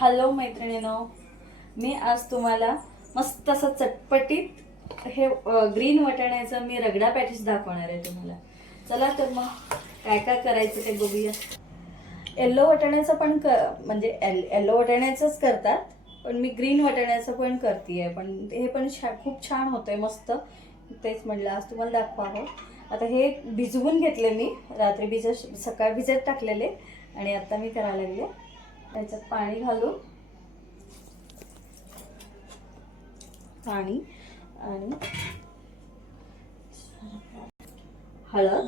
Hello मैत्रिणींनो, मी आज तुम्हाला मस्त असं चटपटीत हे ग्रीन वाटाण्याचं मी रगडा पॅटीस दाखवणार आहे तुम्हाला. चला तर मग काय काय करायचं ते बघूया. येलो वाटाण्याचं पण म्हणजे येलो वाटाण्याचंच करतात, पण मी ग्रीन वाटाण्याचं पण करते आहे. पण हे पण खूप छान होतंय, मस्त. तेच म्हटलं आज तुम्हाला दाखवावं. आता हे भिजवून घेतले मी रात्री, सकाळी भिजत टाकलेले आणि आता मी करायला लागले. त्याच्यात पाणी घालून पाणी आणि हळद,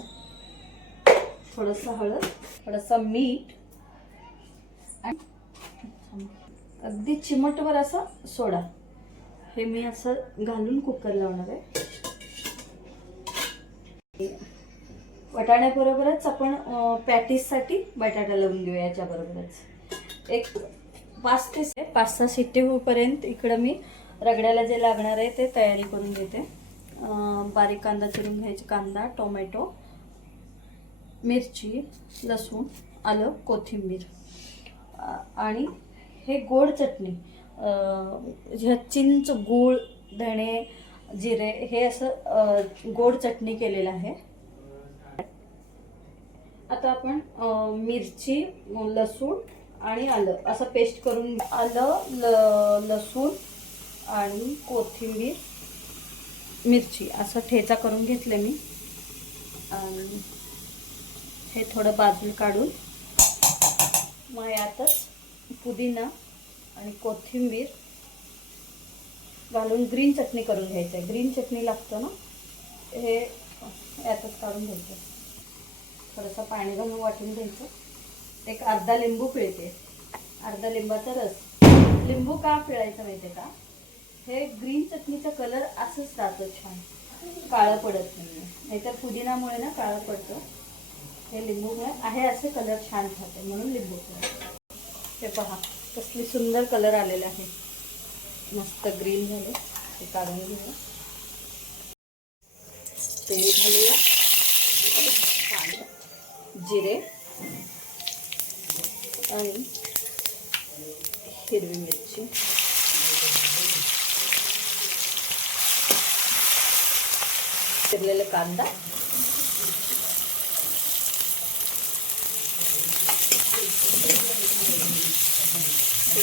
थोडंसं मीठ आणि अगदी चिमटभर असा सोडा, हे मी असं घालून कुकर लावणार आहे. वाटाण्याबरोबरच आपण पॅटीससाठी बटाटा लावून घेऊया. याच्याबरोबरच एक 5-6 शिट्टी होईपर्यंत इकडं मी रगड्याला जे लागणार आहे ते तयारी करून घेते. बारीक कांदा चिरून घ्यायचे, कांदा, टोमॅटो, मिरची, लसूण, आलं, कोथिंबीर आणि हे गोड चटणी, ह्या चिंच, गूळ, धणे, जिरे, हे असं गोड चटणी केलेलं आहे. आता आपण मिरची, लसूण आणि आलं असं पेस्ट करून, लसूण आणि कोथिंबीर, मिरची असं ठेचा करून घेतले मी. आणि हे थोडं बाजूला काढून मग यातच पुदिना आणि कोथिंबीर घालून ग्रीन चटणी करून घ्यायचं आहे. ग्रीन चटणी लागतं ना, हे यातच काढून घ्यायचं. थोडंसं पाणी घालून वाटून घ्यायचं. एक अर्धा लिंबू पिळते, अर्धा लिंबाचा रस. लिंबू का पिळायचं माहिती आहे का? हे ग्रीन चटणीचा कलर असंच राहतो, छान काळं पडत नाही. नाहीतर पुदिनामुळे ना काळं पडतं, हे लिंबूमुळे आहे असे कलर छान राहते, म्हणून लिंबू पिळायचं. हे पहा कसली सुंदर कलर आलेला आहे, मस्त ग्रीन झाले. हे काढून घेऊया. तेल घालूया, जिरे आणि हिरवी मिरची, चिरलेला कांदा,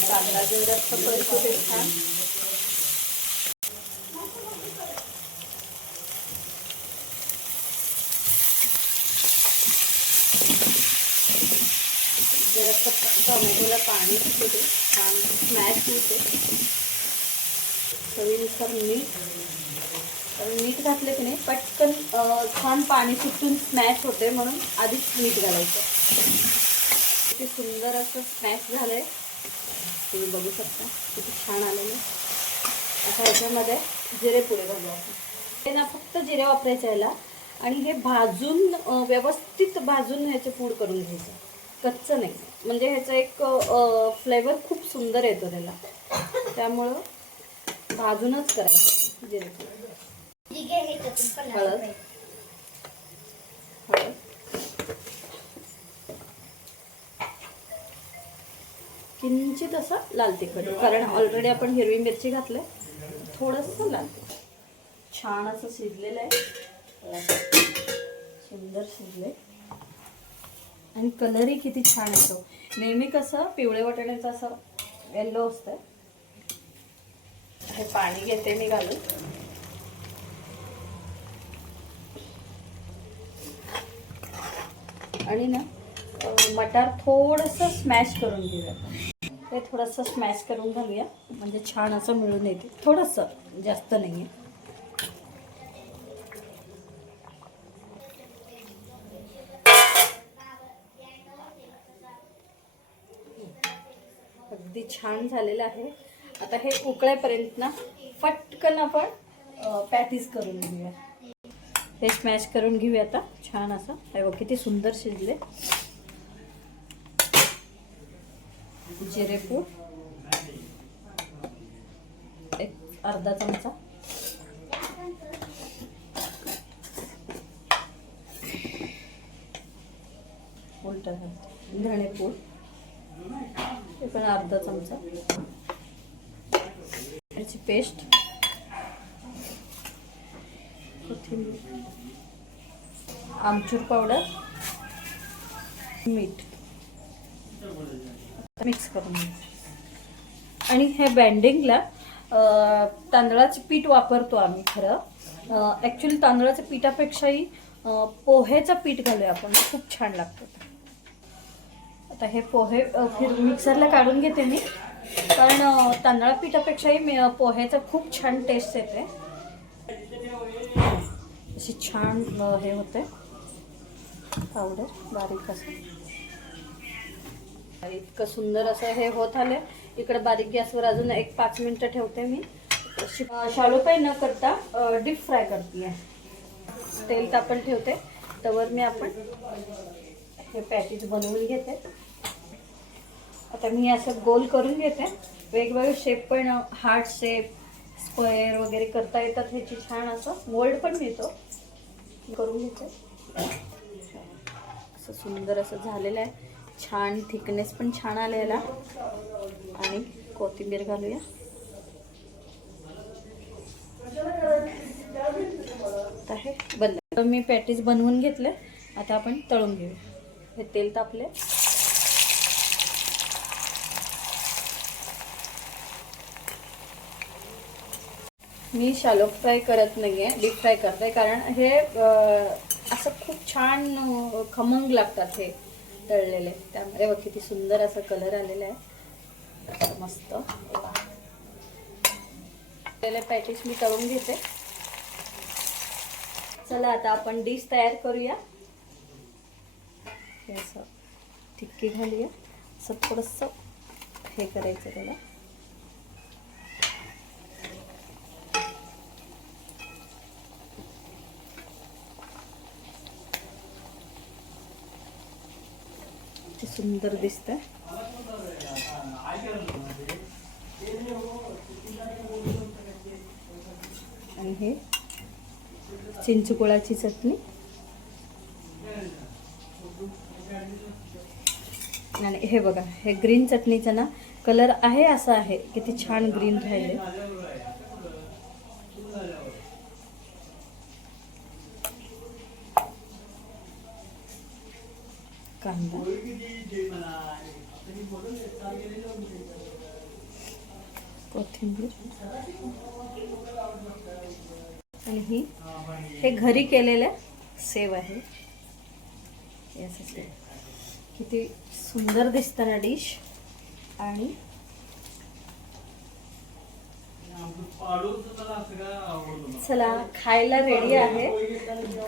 कांदा जो जास्त परतू दे छान. टोमॅटोला पाणी सुटते, छान स्मॅश होते. चवीनुसार मीठ, मीठ घातले की नाही पटकन छान पाणी सुटून स्मॅश होते, म्हणून आधीच मीठ घालायचं. किती सुंदर असं स्मॅश झालंय, तुम्ही बघू शकता किती छान आलेलं. आता ह्याच्यामध्ये जिरे पुढे घालू आपण. ते ना फक्त जिरे वापरायचे याला, आणि हे भाजून व्यवस्थित भाजून ह्याचे पूड करून घ्यायचं, कच्चं नाही. म्हणजे ह्याचा एक फ्लेवर खूप सुंदर येतो त्याला, त्यामुळं भाजूनच करायचं. जिरे पूड, हळद, किंचित असं लाल तिखट, कारण ऑलरेडी आपण हिरवी मिरची घातले. थोडंसं लाल तिखट. छान असं शिजलेलं आहे, सुंदर शिजले आणि कलरही किती छान येतो. नेहमी कसं पिवळे वाटाण्याचं असं येल्लो असतं. हे पाणी घेते मी घालून. आणि ना मटार थोडंसं स्मॅश करून घेऊया. ते थोडंसं स्मॅश करून घालूया, म्हणजे छान असं मिळून येते. थोडंसं, जास्त नाही आहे. अगदी छान झालेलं आहे. आता हे उकळेपर्यंत ना पटकन आपण पॅटीस करून घेऊया. हे स्मॅश करून घेऊया आता छान असं. हे बघ किती सुंदर शिजले. जिरेपूड एक अर्धा चमचा, उलट धणेपूड हे पण अर्धा चमचा याची पेस्ट, कोथिंबीर, आमचूर पावडर, मीठ मिक्स करून घ्या. आणि हे बँडिंगला तांदळाचे पीठ वापरतो आम्ही. खरं ॲक्च्युली तांदळाच्या पिठापेक्षाही पोहेचं पीठ घालूया आपण, खूप छान लागतं. आता हे पोहे मिक्सरला काढून घेते मी, कारण तांदळा पिठापेक्षाही पोह्याचं खूप छान टेस्ट येते. अशी छान हे होते पावडर बारीक असं. इतकं सुंदर असं हे होत आलं. इकडे बारीक गॅसवर अजून 1-5 मिनिटं ठेवते मी. शालो फ्राय न करता डीप फ्राय करते. तेल तापण ठेवते, तवर मी आपण हे पॅटीज बनवून घेते. आता मी असं गोल करून घेते. वेगवेगळे शेप पण, हार्ट शेप, स्क्वेअर वगैरे करता येतात. ह्याची छान असं मोल्ड पण मिळतो. करून घेते. असं सुंदर असं झालेलं आहे. छान थिकनेस पण छान आलेला. आणि कोथिंबीर घालूया. आता हे बंद. मी पॅटीज बनवून घेतले. आता आपण तळून घेऊया. हे तेल तापले. मी शालो फ्राय करत नाही आहे, डीप फ्राय करते. कारण हे असं खूप छान खमंग लागतात हे तळलेले. त्यामुळे बघ किती सुंदर असा कलर आलेला आहे. मस्त तळलेले पॅटीस मी तळून घेते. चला आता आपण डिश तयार करूया. हे असं टिक्की घालूया. असं थोडंसं हे करायचं त्याला. सुंदर दिसतंय. आणि हे चिंचगुळाची चटणी. आणि हे बघा, हे ग्रीन चटणीचा ना कलर आहे असा आहे. किती छान ग्रीन राहिले. कांदा, कोथिंबीर. आणि हे घरी केलेलं सेव आहे. किती सुंदर दिसतं ना डिश. आणि चला खायला रेडी आहे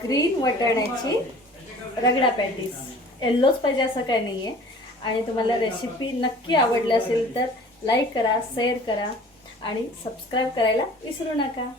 ग्रीन वाटाण्याची रगडा पॅटीस. येल्लोच पाहिजे असं काही नाही आहे. आणि तुम्हाला रेसिपी नक्की आवडली असेल तर लाईक करा, शेअर करा आणि सबस्क्राईब करायला विसरू नका.